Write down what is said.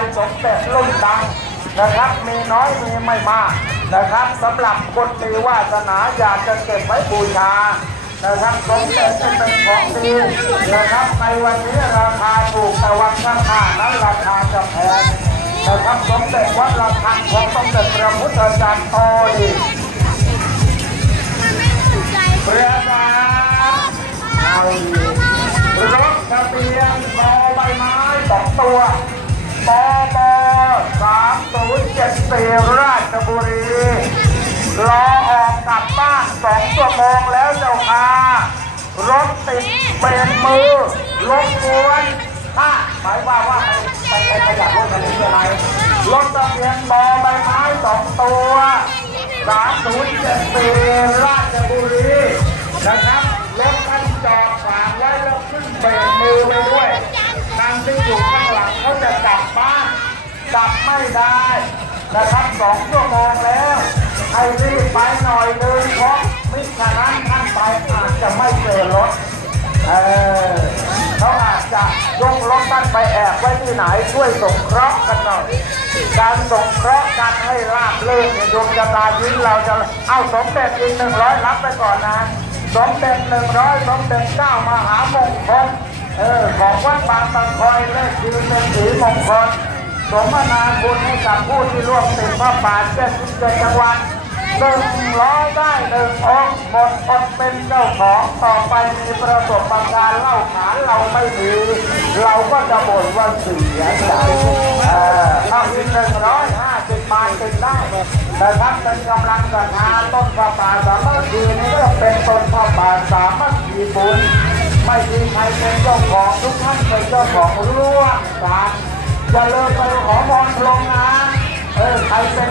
ายสมเด็จรุ่นดังนะครับมีน้อยมีไม่มากนะครับสำหรับคนมีวาสนาอยากจะเก็บไว้บูชานะครับสมเด็จจะเป็นของดีนะครับในวันนี้ราคาถูกแต่วันข้างหน้านั้นราคาจะแพงนะครับสมเด็จวัดระฆังของสมเด็จพระพุทธจารย์โตดีมันไม่สนใจเรือดาเอาดีรถทะเบียนบอใบไม้สองตัวบอบสาม ศูนย์เจ็ดสี่ราชบุรีรอออกกลับบ้านสองชั่วโมงแล้วเจ้าค่ะรถติดเบรกมือรบกวนถ้าหมายว่าว่าไปไปขยับรถคันนี้คืออะไรรถทะเบียนบอใบไม้สองตัวสามศูนย์เจ็ดสี่ราชบุรีนะครับ ได้นะครับสองชั่วโมงแล้วให้รีบไปหน่อยนึงเพราะมิฉะนั้นท่านไปอาจจะไม่เจอรถเออเขาอาจจะยกรถท่านไปแอบไว้ที่ไหนช่วยสงเคราะห์กันหน่อยการสงเคราะห์กันให้ราบเรื่นในดวงชะตาชีวิตเราจะเอาสมเด็จอีกหนึ่งร้อยรับไปก่อนนะสมเด็จหนึ่งร้อยสมเด็จเก้ามหามงคลเออของวัดบางตังคอยเลขคือเป็นสีมงคล สมนาคุณให้กับผู้ที่ร่วมติดพระป่าเจ็ดสิบเจ็ดจังหวัดหนึ่งร้อยได้หนึ่งองค์หมดคนเป็นเจ้าของต่อไปมีประสบการณ์เล่าขานเราไม่มีเราก็จะบ่นว่าเสียใจเออเอาอีหนึ่งร้อยห้าสิบบาทติดได้นะครับเป็นกำลังศรัทธาต้นพระป่าสามัคคีนี้ก็เป็นต้นพระป่าสามัคคีบุญไม่มีใครเป็นเจ้าของทุกท่านเป็นเจ้าของร่วมกัน อย่าลืมไปขอพรลงนะ เออ ใครเป็น